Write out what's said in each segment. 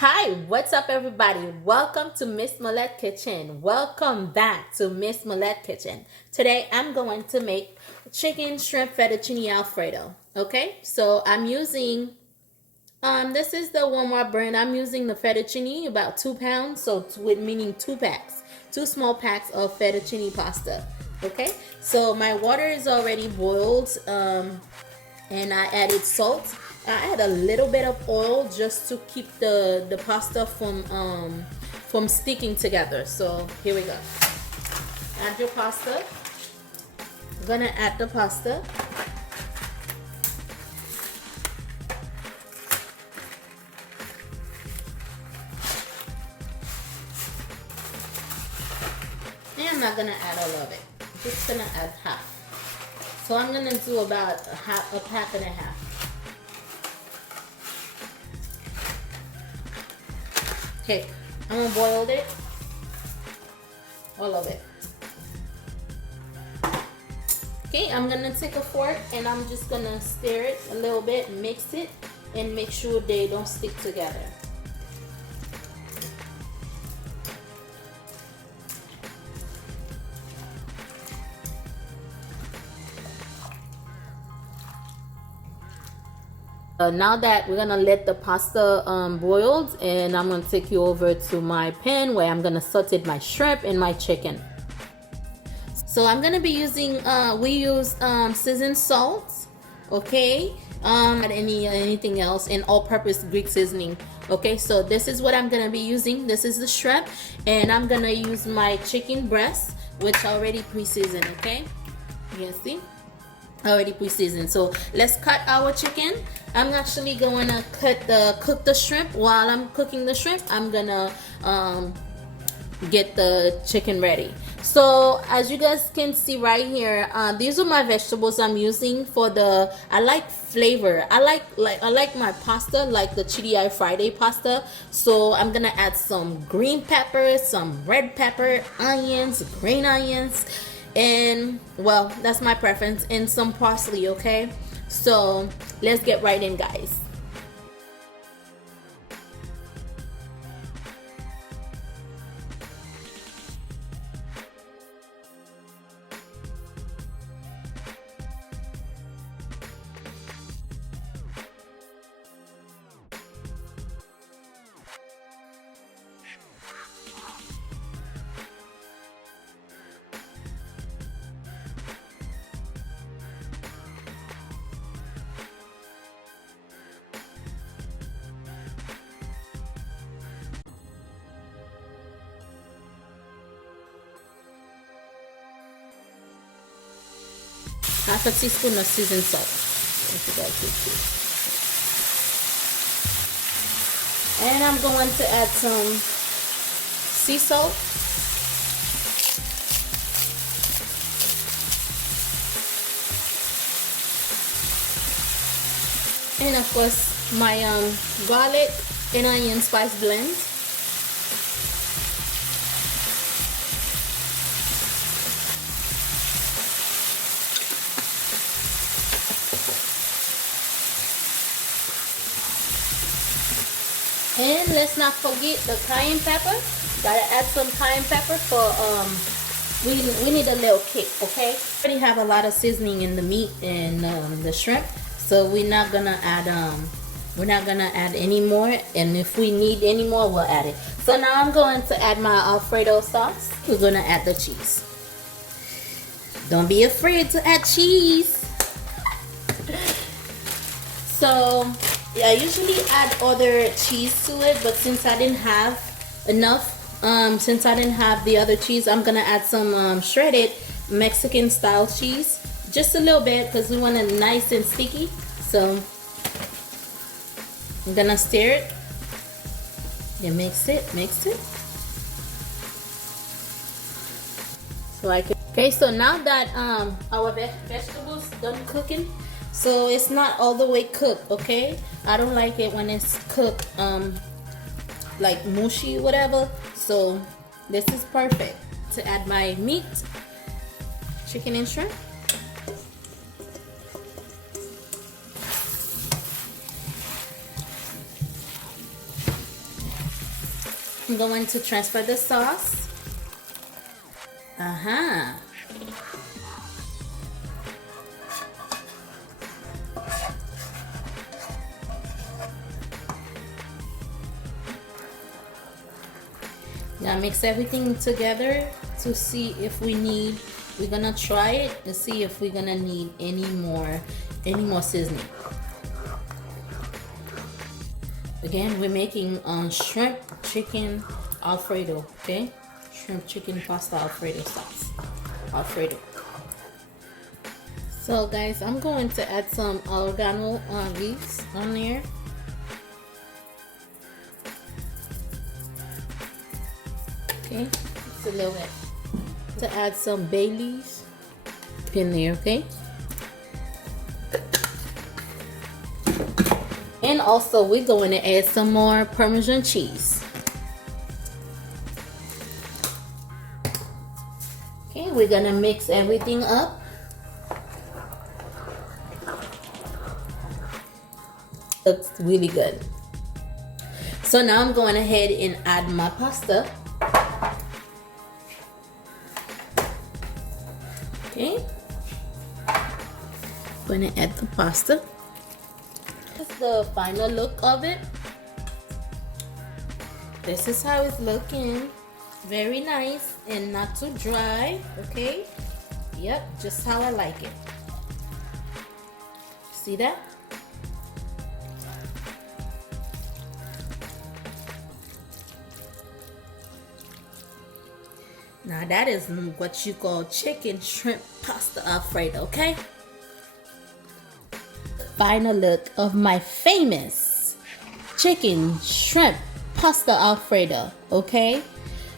Hi, what's up everybody? Welcome to Miss Malet Kitchen. Welcome back to Miss Malet Kitchen. Today I'm going to make chicken shrimp fettuccine Alfredo. Okay, so I'm using, this is the Walmart brand. I'm using the fettuccine, about 2 pounds, so with meaning 2 packs, 2 small packs of fettuccine pasta. Okay, so my water is already boiled, and I added salt. I add a little bit of oil just to keep the pasta from sticking together. So here we go. Add your pasta. I'm gonna add the pasta. And I'm not gonna add all of it. I'm just gonna add half. So I'm gonna do about a pack and a half. Okay, I'm gonna boil it, all of it. Okay, I'm gonna take a fork and I'm just gonna stir it a little bit, mix it, and make sure they don't stick together. Now that we're gonna let the pasta boiled, and I'm gonna take you over to my pan where I'm gonna saute my shrimp and my chicken. So I'm gonna be using we use seasoned salt, okay, anything else, and all-purpose Greek seasoning. Okay, so this is what I'm gonna be using. This is the shrimp, and I'm gonna use my chicken breast, which already pre-seasoned. Okay, you can see already pre-seasoned. So let's cut our chicken. I'm actually going to cook the shrimp. While I'm cooking the shrimp, I'm gonna get the chicken ready. So as you guys can see right here, these are my vegetables I'm using for the, I like flavor. I like my pasta like the Chili Friday pasta. So I'm gonna add some green pepper, some red pepper, onions, green onions, and well, that's my preference, and some parsley. Okay, so let's get right in, guys. Half a teaspoon of seasoned salt, if you guys see. And I'm going to add some sea salt. And of course my garlic and onion spice blend. And let's not forget the cayenne pepper. Gotta add some cayenne pepper for we need a little kick. Okay, we already have a lot of seasoning in the meat and the shrimp, so we're not gonna add any more, and if we need any more, we'll add it. So now I'm going to add my Alfredo sauce. We're gonna add the cheese. Don't be afraid to add cheese. So I usually add other cheese to it, but since I didn't have enough, since I didn't have the other cheese, I'm gonna add some shredded Mexican style cheese, just a little bit, because we want it nice and sticky. So I'm gonna stir it and mix it. So I can. Okay, so now that our vegetables done cooking, so it's not all the way cooked. Okay, I don't like it when it's cooked like mushy, whatever. So this is perfect to add my meat, chicken and shrimp. I'm going to transfer the sauce. Now mix everything together to see if we need. We're gonna try it to see if we're gonna need any more seasoning. Again, we're making shrimp chicken Alfredo. Okay, shrimp chicken pasta Alfredo sauce. Alfredo. So guys, I'm going to add some oregano leaves on there. Okay, just a little bit. To add some bay leaves in there, okay? And also we're going to add some more Parmesan cheese. Okay, we're gonna mix everything up. Looks really good. So now I'm going ahead and add my pasta. Okay, I'm going to add the pasta. This is the final look of it. This is how it's looking. Very nice and not too dry. Okay, yep, just how I like it. See that? Now that is what you call chicken shrimp pasta Alfredo, okay? Final look of my famous chicken shrimp pasta Alfredo, okay?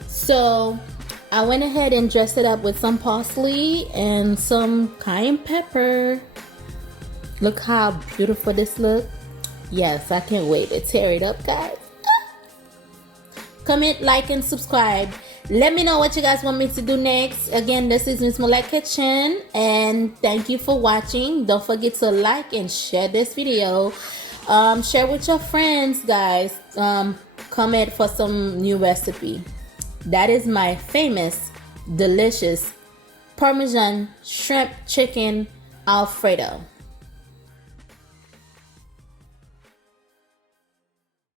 So I went ahead and dressed it up with some parsley and some cayenne pepper. Look how beautiful this looks. Yes, I can't wait to tear it up, guys. Comment, like, and subscribe. Let me know what you guys want me to do next. Again, this is Miss Malet Kitchen, and thank you for watching. Don't forget to like and share this video. Share with your friends, guys. Comment for some new recipe. That is my famous, delicious Parmesan shrimp chicken Alfredo.